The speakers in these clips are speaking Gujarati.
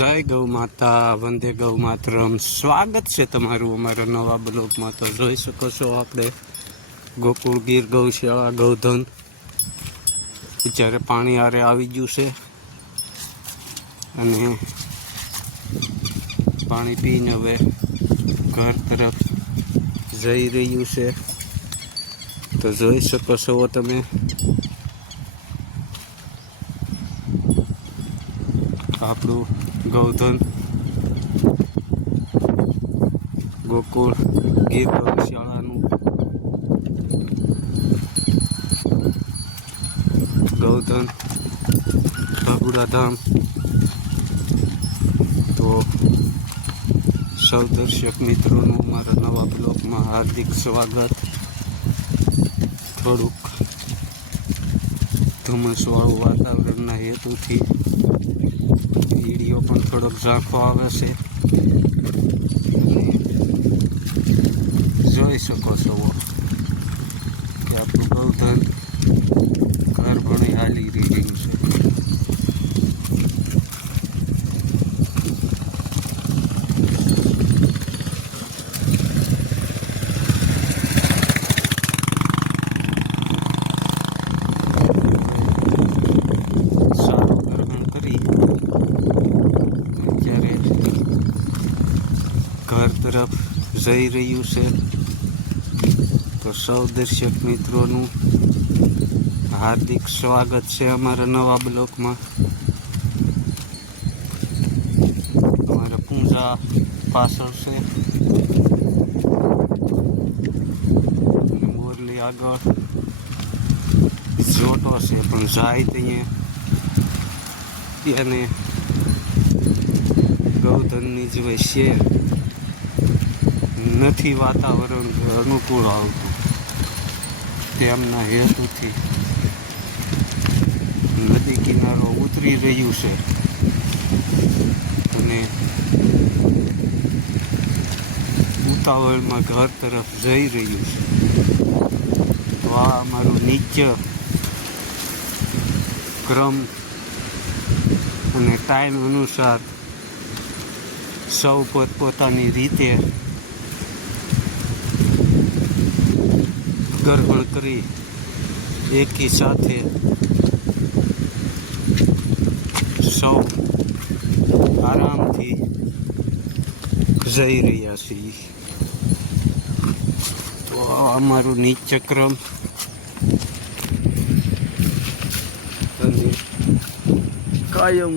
જય ગૌ માતા, વંદે ગૌ માતરમ. સ્વાગત છે તમારું અમારા નવા બ્લોગમાં. તો જોઈ શકો છો આપણે ગોકુળ ગીર ગૌશાળા ગૌધન. જ્યારે પાણી આરે આવી ગયું છે અને પાણી પીને હવે ઘર તરફ જઈ રહ્યું છે. તો જોઈ શકો છો તમે. આપણું ગૌધન ગોકુળ, ગીર ગૌશાળાનું ગૌધન ધામ તો સૌ દર્શક મિત્રોનું મારા નવા બ્લોગમાં હાર્દિક સ્વાગત. થોડુંક ધુમ્મસવાળું વાતાવરણના હેતુથી વીડિયો પણ થોડોક ઝાંખો આવે છે જોઈ શકો છો કે આપણું ગૌધન ઘર ભણી હાલી રહ્યું છે ઘર તરફ જઈ રહ્યું છે. તો સૌ દર્શક મિત્રોનું હાર્દિક સ્વાગત છે અમારા નવા બ્લોકમાં. અમારા પૂંજા પાછળ છે. મોરલી આગળ જોટો છે, પણ જાય ત્યાં એને ગૌધનની જે હોય છે. નથી વાતાવરણ અનુકૂળ આવતું. તેમના હેતુથી નદી કિનારો ઉતરી રહ્યું છે. અને ઉતાવળમાં ઘર તરફ જઈ રહ્યું છે. તો આ અમારું નિત્ય ક્રમ અને ટાઈમ અનુસાર સૌ પોતપોતાની રીતે ગ્રહણ કરી એકી સાથે સૌ આરામથી જઈ રહ્યા છીએ. તો અમારું નીચક્રમ કાયમ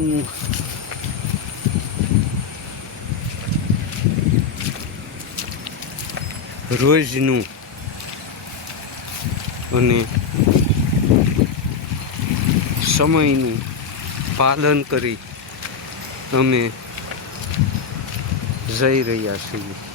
રોજનું અને સમયનું પાલન કરી અમે જઈ રહ્યા છીએ.